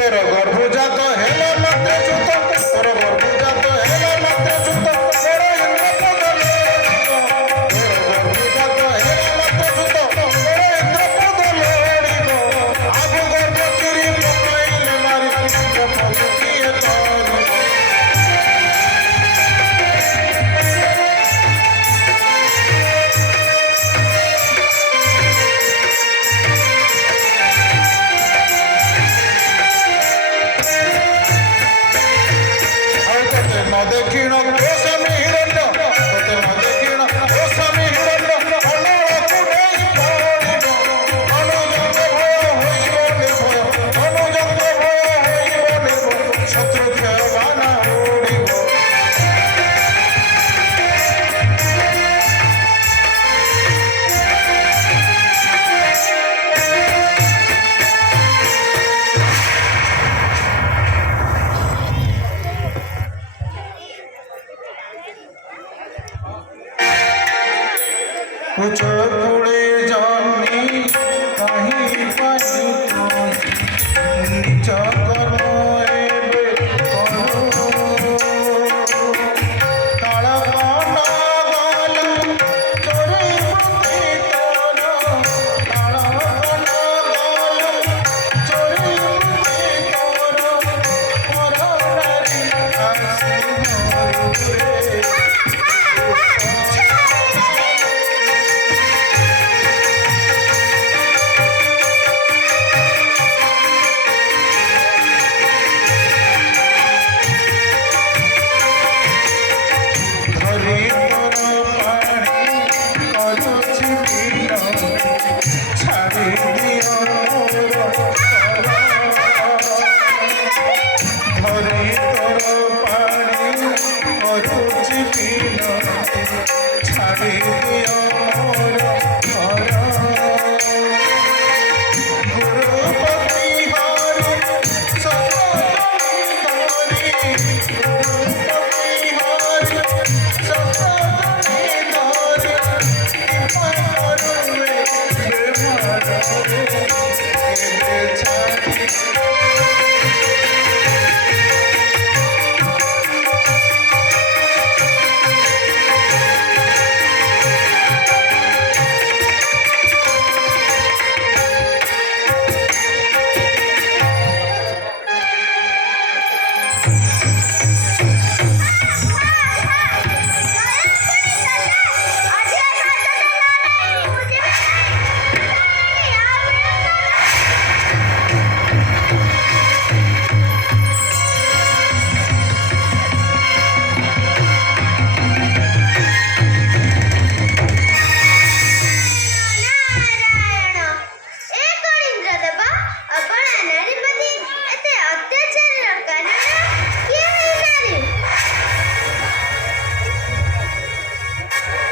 तोर गर्भजात हेला मात्र चुत तोर गर्भजात हेला मात्र चुत बड़ इंद्रपद लोड़िब तोर गर्भजात हेला मात्र चुत बड़ इंद्रपद लोड़िब आगु गर्भ चिरी पकाइले मारी जपल किए तोर देखिण ओ स्वामी हिरण्य तोते न देखिण ओ स्वामी हिरण्य अनुजक नहीं पड़िब अनुजक भय होइब निर्भय अनुजक भय होइब निर्भय शत्रु क्षयबाना उड़िब कुछ कुड़े जानी कहीं पाई नीच कर्म एबे करो काला पाना गालू चोरी बुद्धि तोर काला पाना गालू चोरी बुद्धि तोर नारी आसी रे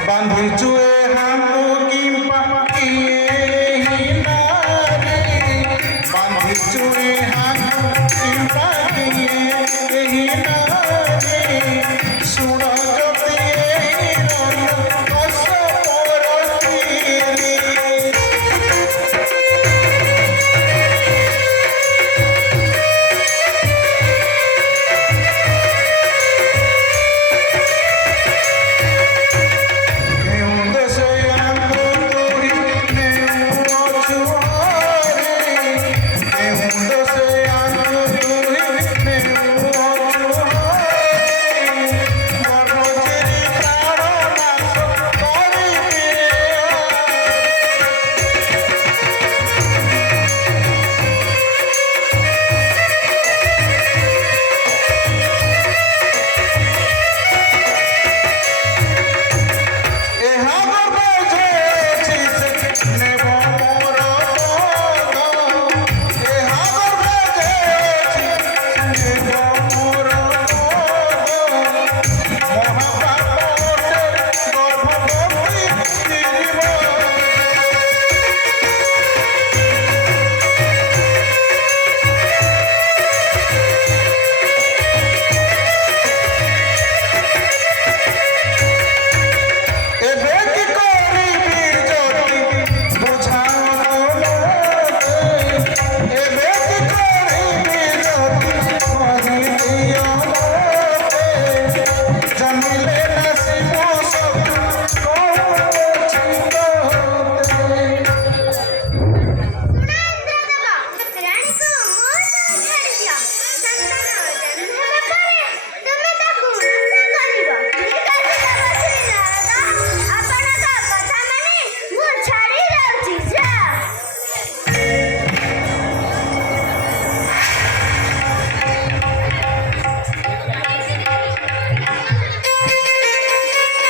बांधी चुए हमको की पाकिए ही नारी बांधी चुए हमको